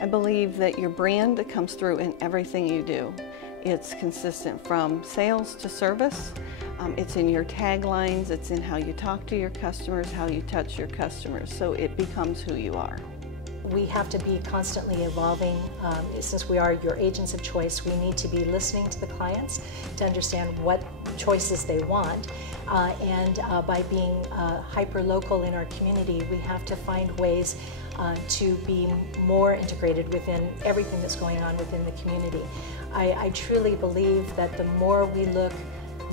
I believe that your brand comes through in everything you do. It's consistent from sales to service. It's in your taglines, it's in how you talk to your customers, how you touch your customers, so it becomes who you are. We have to be constantly evolving. Since we are your agents of choice, we need to be listening to the clients to understand what choices they want. By being hyper-local in our community, we have to find ways to be more integrated within everything that's going on within the community. I truly believe that the more we look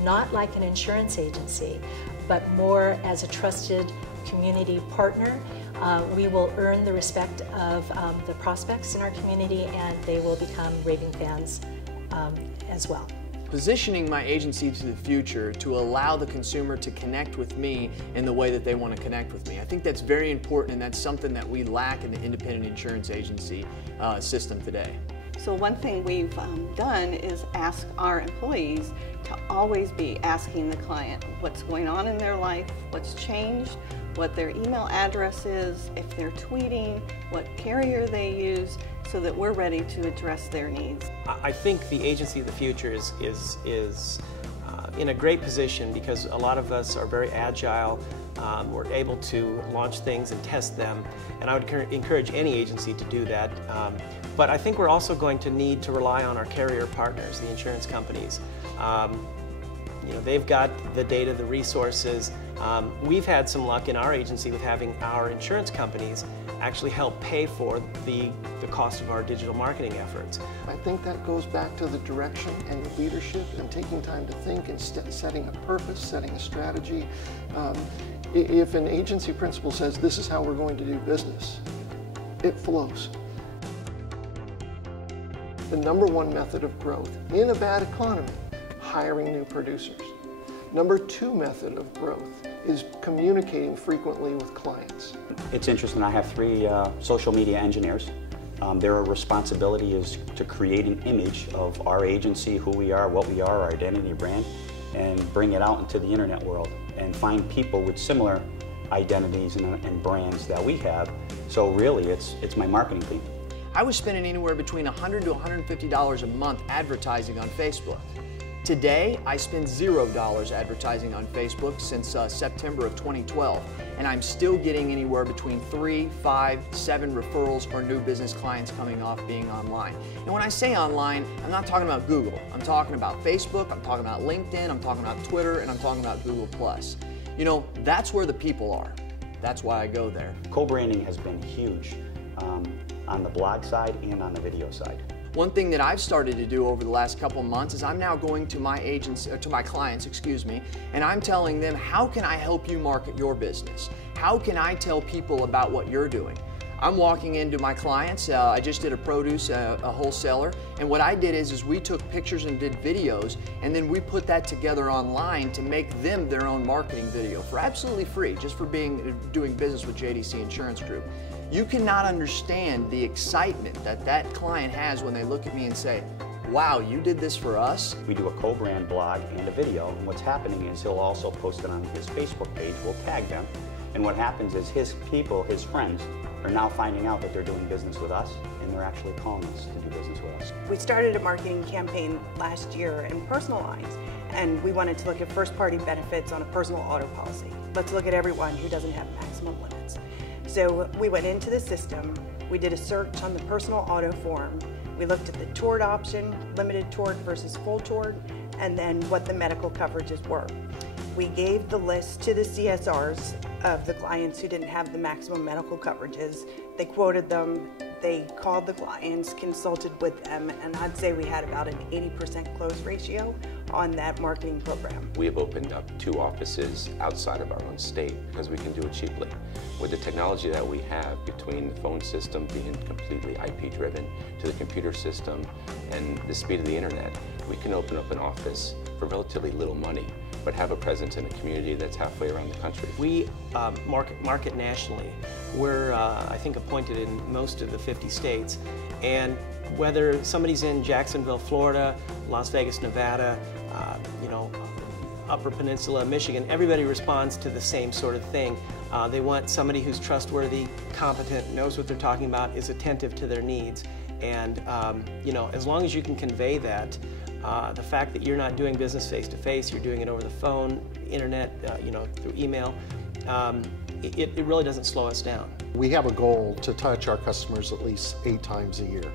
not like an insurance agency, but more as a trusted community partner, we will earn the respect of the prospects in our community, and they will become raving fans as well. Positioning my agency to the future to allow the consumer to connect with me in the way that they want to connect with me. I think that's very important, and that's something that we lack in the independent insurance agency system today. So one thing we've done is ask our employees to always be asking the client what's going on in their life, what's changed, what their email address is, if they're tweeting, what carrier they use, so that we're ready to address their needs. I think the agency of the future is in a great position because a lot of us are very agile. We're able to launch things and test them, and I would encourage any agency to do that. But I think we're also going to need to rely on our carrier partners, the insurance companies. You know, they've got the data, the resources. We've had some luck in our agency with having our insurance companies actually help pay for the cost of our digital marketing efforts. I think that goes back to the direction and the leadership and taking time to think and setting a purpose, setting a strategy. If an agency principal says this is how we're going to do business, it flows. The number one method of growth in a bad economy, hiring new producers. Number two method of growth is communicating frequently with clients. It's interesting, I have 3 social media engineers. Their responsibility is to create an image of our agency, who we are, what we are, our identity, brand, and bring it out into the internet world and find people with similar identities and brands that we have. So really, it's my marketing team. I was spending anywhere between $100 to $150 a month advertising on Facebook. Today, I spend $0 advertising on Facebook since September of 2012, and I'm still getting anywhere between 3, 5, 7 referrals or new business clients coming off being online. And when I say online, I'm not talking about Google. I'm talking about Facebook, I'm talking about LinkedIn, I'm talking about Twitter, and I'm talking about Google+. You know, that's where the people are. That's why I go there. Co-branding has been huge on the blog side and on the video side. One thing that I've started to do over the last couple months is I'm now going to my agents, to my clients, excuse me, and I'm telling them, how can I help you market your business? How can I tell people about what you're doing? I'm walking into my clients, I just did a produce, a wholesaler, and what I did is we took pictures and did videos, and then we put that together online to make them their own marketing video for absolutely free, just for doing business with JDC Insurance Group. You cannot understand the excitement that that client has when they look at me and say, wow, you did this for us? We do a co-brand blog and a video, and what's happening is he'll also post it on his Facebook page. We'll tag them, and what happens is his people, his friends, are now finding out that they're doing business with us, and they're actually calling us to do business with us. We started a marketing campaign last year in personal lines, and we wanted to look at first-party benefits on a personal auto policy. Let's look at everyone who doesn't have maximum limits. So we went into the system, we did a search on the personal auto form, we looked at the tort option, limited tort versus full tort, and then what the medical coverages were. We gave the list to the CSRs of the clients who didn't have the maximum medical coverages. They quoted them, they called the clients, consulted with them, and I'd say we had about an 80% close ratio on that marketing program. We have opened up 2 offices outside of our own state because we can do it cheaply. With the technology that we have, between the phone system being completely IP driven to the computer system and the speed of the internet, we can open up an office for relatively little money, but have a presence in a community that's halfway around the country. We market nationally. We're, I think, appointed in most of the 50 states, and whether somebody's in Jacksonville, Florida, Las Vegas, Nevada, you know, Upper Peninsula, Michigan, everybody responds to the same sort of thing. They want somebody who's trustworthy, competent, knows what they're talking about, is attentive to their needs. And you know, as long as you can convey that, the fact that you're not doing business face-to-face, you're doing it over the phone, internet, you know, through email, it really doesn't slow us down. We have a goal to touch our customers at least 8 times a year.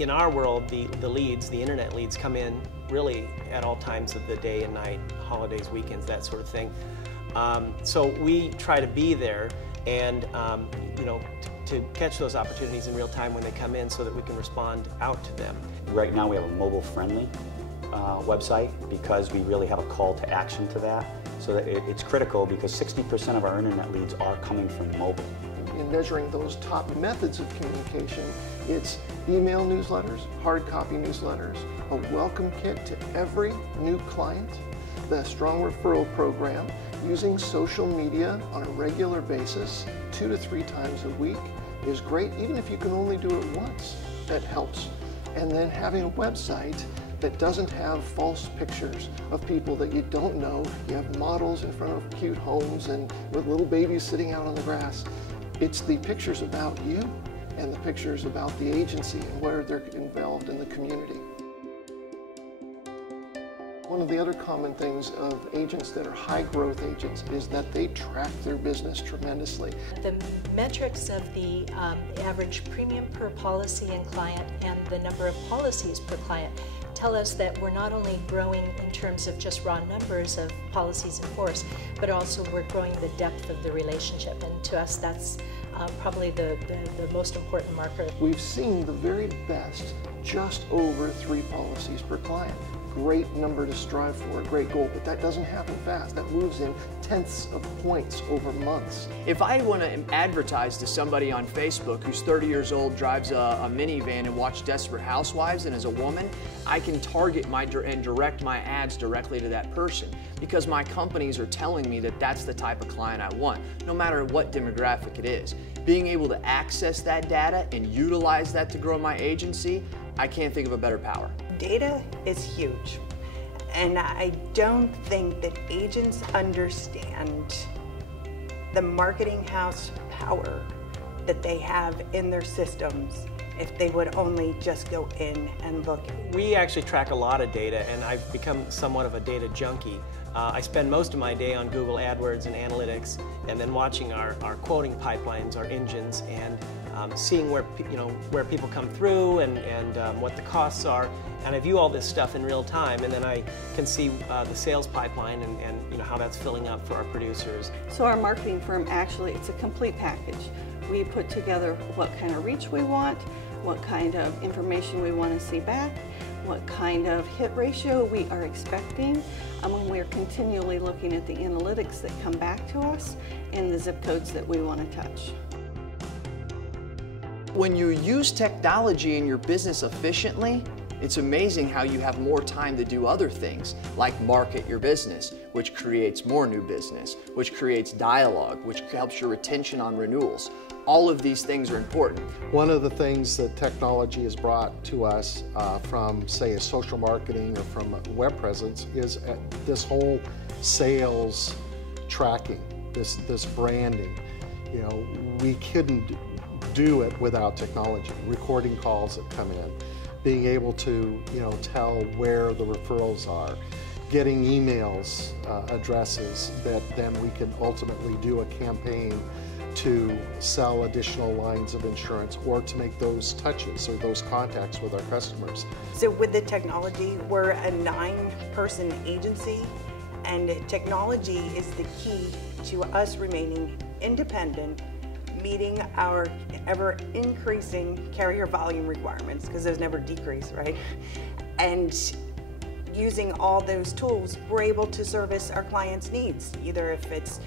In our world, the leads, the internet leads, come in really at all times of the day and night, holidays, weekends, that sort of thing. So we try to be there and you know, to catch those opportunities in real time when they come in so that we can respond out to them. Right now we have a mobile-friendly website because we really have a call to action to that. So that it's critical because 60% of our internet leads are coming from mobile. In measuring those top methods of communication, it's email newsletters, hard copy newsletters, a welcome kit to every new client, the Strong Referral Program, using social media on a regular basis, 2 to 3 times a week is great, even if you can only do it once, that helps. And then having a website that doesn't have false pictures of people that you don't know. You have models in front of cute homes and with little babies sitting out on the grass. It's the pictures about you and the pictures about the agency and where they're involved in the community. One of the other common things of agents that are high growth agents is that they track their business tremendously. The metrics of the average premium per policy and client and the number of policies per client tell us that we're not only growing in terms of just raw numbers of policies in force, but also we're growing the depth of the relationship. And to us, that's probably the most important marker. We've seen the very best just over 3 policies per client. Great number to strive for, a great goal, but that doesn't happen fast. That moves in tenths of points over months. If I want to advertise to somebody on Facebook who's 30 years old, drives a minivan and watch Desperate Housewives and is a woman, I can target and direct my ads directly to that person because my companies are telling me that that's the type of client I want, no matter what demographic it is. Being able to access that data and utilize that to grow my agency, I can't think of a better power. Data is huge, and I don't think that agents understand the marketing house power that they have in their systems if they would only just go in and look. We actually track a lot of data, and I've become somewhat of a data junkie. I spend most of my day on Google AdWords and analytics, and then watching our quoting pipelines, our engines, and seeing where where people come through and what the costs are. And I view all this stuff in real time, and then I can see the sales pipeline and how that's filling up for our producers. So our marketing firm actually, it's a complete package. We put together what kind of reach we want, what kind of information we want to see back, what kind of hit ratio we are expecting, when we're continually looking at the analytics that come back to us and the zip codes that we want to touch. When you use technology in your business efficiently, it's amazing how you have more time to do other things, like market your business, which creates more new business, which creates dialogue, which helps your retention on renewals. All of these things are important. One of the things that technology has brought to us from, say, a social marketing or from a web presence is this whole sales tracking, this branding. We couldn't do it without technology. Recording calls that come in, being able to tell where the referrals are, getting emails addresses that then we can ultimately do a campaign to sell additional lines of insurance or to make those touches or those contacts with our customers. So with the technology, we're a 9-person agency, and technology is the key to us remaining independent, meeting our ever-increasing carrier volume requirements, because those never decrease, right? And using all those tools, we're able to service our clients' needs, either if it's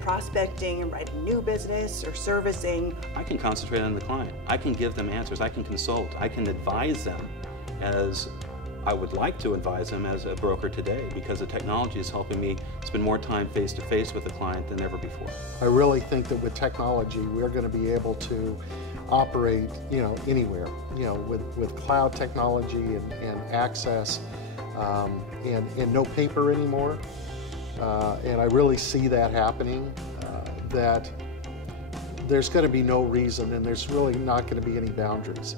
prospecting and writing new business or servicing. I can concentrate on the client. I can give them answers. I can consult. I can advise them as I would like to advise them as a broker today, because the technology is helping me spend more time face-to-face with the client than ever before. I really think that with technology, we're going to be able to operate anywhere, with cloud technology and access and no paper anymore. and I really see that happening, that there's going to be no reason and there's really not going to be any boundaries.